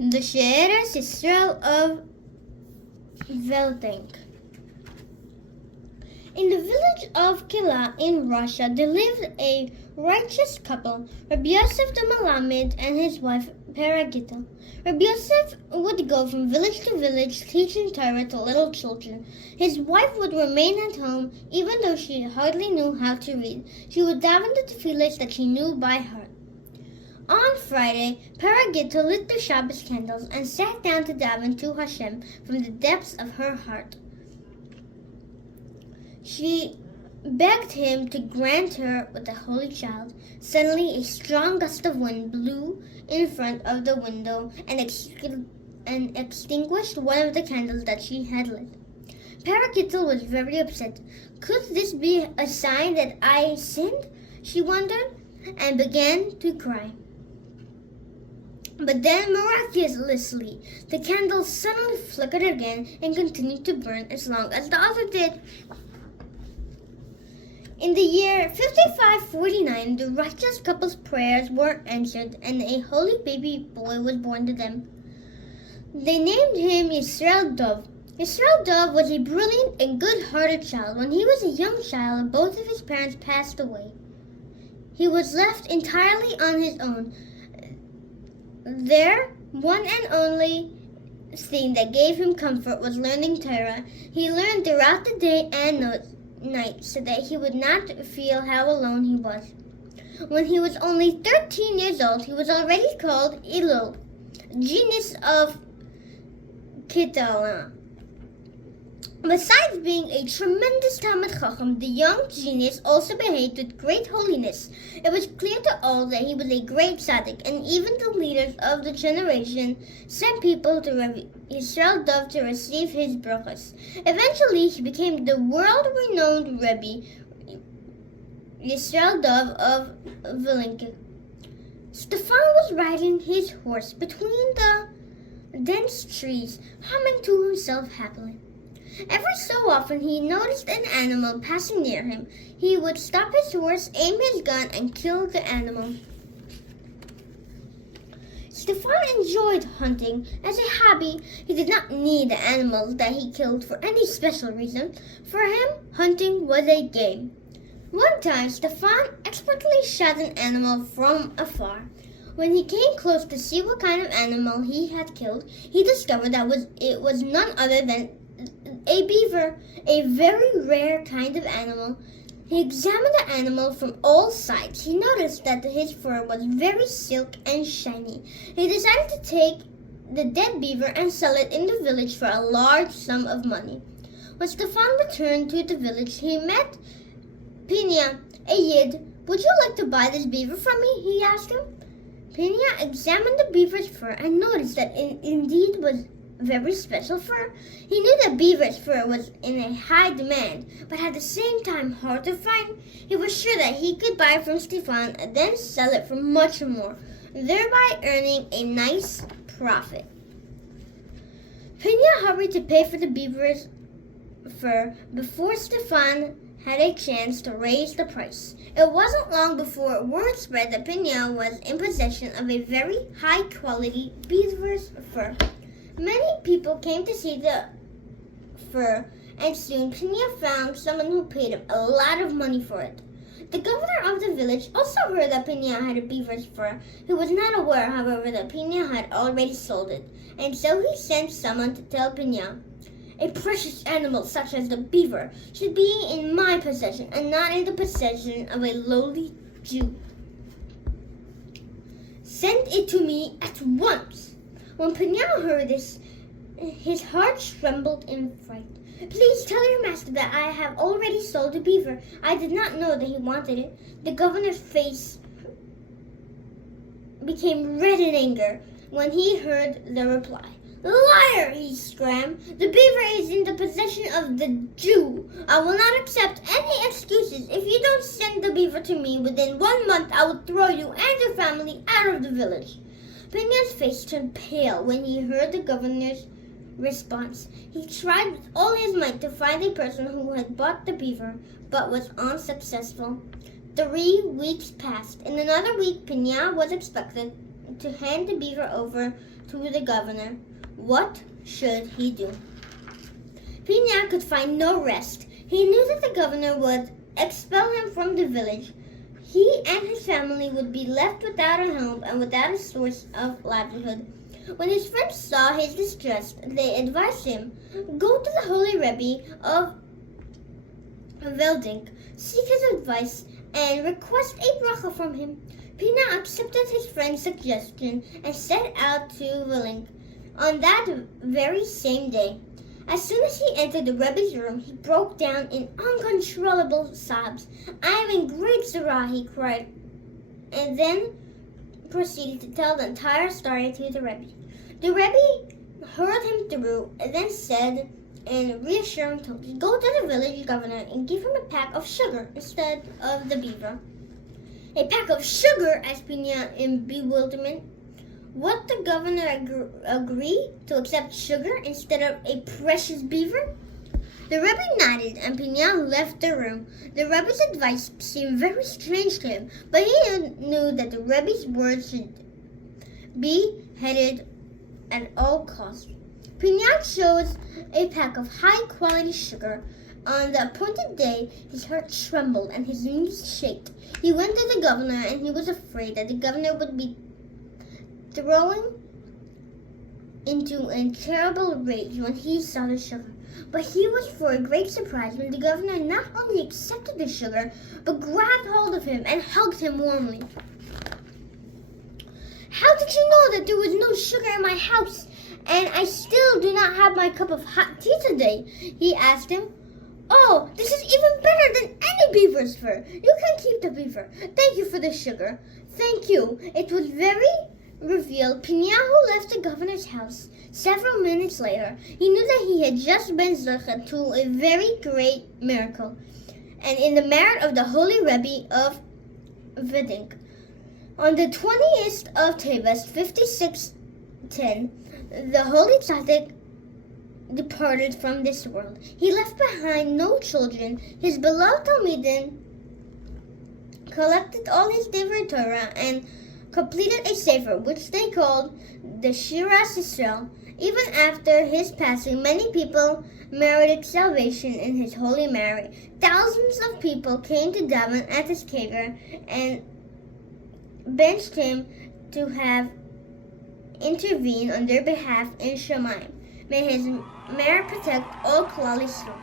The She'eres Yisroel of Vilednik. In the village of Kila in Russia, there lived a righteous couple, Rabbi Yosef the Malamed and his wife Paragita. Rabbi Yosef would go from village to village teaching Torah to little children. His wife would remain at home, even though she hardly knew how to read. She would daven the tefillahs that she knew by heart. On Friday, Paragita lit the Shabbos candles and sat down to daven to Hashem from the depths of her heart. She begged him to grant her with a holy child. Suddenly, a strong gust of wind blew in front of the window and extinguished one of the candles that she had lit. Paragita was very upset. Could this be a sign that I sinned? She wondered, and began to cry. But then, miraculously, the candle suddenly flickered again and continued to burn as long as the other did. In the year 5549, the righteous couple's prayers were answered and a holy baby boy was born to them. They named him Yisroel Dov. Yisroel Dov was a brilliant and good-hearted child. When he was a young child, both of his parents passed away. He was left entirely on his own. Their one and only thing that gave him comfort was learning Torah. He learned throughout the day and night so that he would not feel how alone he was. When he was only 13 years old, he was already called Elul, genius of Kitala. Besides being a tremendous Talmid Chacham, the young genius also behaved with great holiness. It was clear to all that he was a great tzaddik, and even the leaders of the generation sent people to Rabbi Yisroel Dov to receive his brachos. Eventually, he became the world-renowned Rabbi Yisroel Dov of Vilednik. Stefan was riding his horse between the dense trees, humming to himself happily. Every so often he noticed an animal passing near him. He would stop his horse, aim his gun, and kill the animal. Stefan enjoyed hunting. As a hobby, he did not need the animals that he killed for any special reason. For him, hunting was a game. One time, Stefan expertly shot an animal from afar. When he came close to see what kind of animal he had killed, he discovered that it was none other than a beaver, a very rare kind of animal. He examined the animal from all sides. He noticed that his fur was very silk and shiny. He decided to take the dead beaver and sell it in the village for a large sum of money. When Stefan returned to the village, he met Pinya, a Yid. Would you like to buy this beaver from me? He asked him. Pinya examined the beaver's fur and noticed that it indeed was very special fur. He knew that beaver's fur was in a high demand, but at the same time hard to find. He was sure that he could buy from Stefan and then sell it for much more, thereby earning a nice profit. Pinya hurried to pay for the beaver's fur before Stefan had a chance to raise the price. It wasn't long before word spread that Pinya was in possession of a very high-quality beaver's fur. Many people came to see the fur, and soon Pinya found someone who paid him a lot of money for it. The governor of the village also heard that Pinya had a beaver's fur. He was not aware, however, that Pinya had already sold it, and so he sent someone to tell Pinya, "A precious animal such as the beaver should be in my possession and not in the possession of a lowly Jew. Send it to me at once." When Pinya heard this, his heart trembled in fright. "Please tell your master that I have already sold the beaver. I did not know that he wanted it." The governor's face became red in anger when he heard the reply. "Liar!" he screamed. "The beaver is in the possession of the Jew. I will not accept any excuses. If you don't send the beaver to me within 1 month, I will throw you and your family out of the village." Pinya's face turned pale when he heard the governor's response. He tried with all his might to find a person who had bought the beaver, but was unsuccessful. 3 weeks passed. In another week, Pinya was expected to hand the beaver over to the governor. What should he do? Pina could find no rest. He knew that the governor would expel him from the village. He and his family would be left without a home and without a source of livelihood. When his friends saw his distress, they advised him, go to the holy Rebbe of Vilednik, seek his advice, and request a bracha from him. Pina accepted his friend's suggestion and set out to Vilednik on that very same day. As soon as he entered the Rebbe's room, he broke down in uncontrollable sobs. I am in great sorrow, he cried, and then proceeded to tell the entire story to the Rebbe. The Rebbe heard him through and then said in reassuring tones, go to the village governor and give him a pack of sugar instead of the beaver. A pack of sugar? Asked Pina in bewilderment. Would the governor agree to accept sugar instead of a precious beaver? The Rebbe nodded and Pina left the room. The Rebbe's advice seemed very strange to him, but he knew that the Rebbe's words should be heeded at all costs. Pina chose a pack of high-quality sugar. On the appointed day, his heart trembled and his knees shook. He went to the governor and he was afraid that the governor would be thrown into a terrible rage when he saw the sugar. But he was for a great surprise when the governor not only accepted the sugar, but grabbed hold of him and hugged him warmly. How did you know that there was no sugar in my house, and I still do not have my cup of hot tea today? He asked him. Oh, this is even better than any beaver's fur. You can keep the beaver. Thank you for the sugar. Thank you. It was very revealed. Pina left the governor's house. Several minutes later, he knew that he had just been zeichet to a very great miracle, and in the merit of the holy Rebbe of Vilednik. On the 20th of Teves, 5610, the holy tzaddik departed from this world. He left behind no children. His beloved Talmidim collected all his Divrei Torah and completed a sefer, which they called the Shiras Yisroel. Even after his passing, many people merited salvation in his holy merit. Thousands of people came to daven at his kever and benched him to have intervened on their behalf in Shamayim. May his merit protect all Klal Yisrael.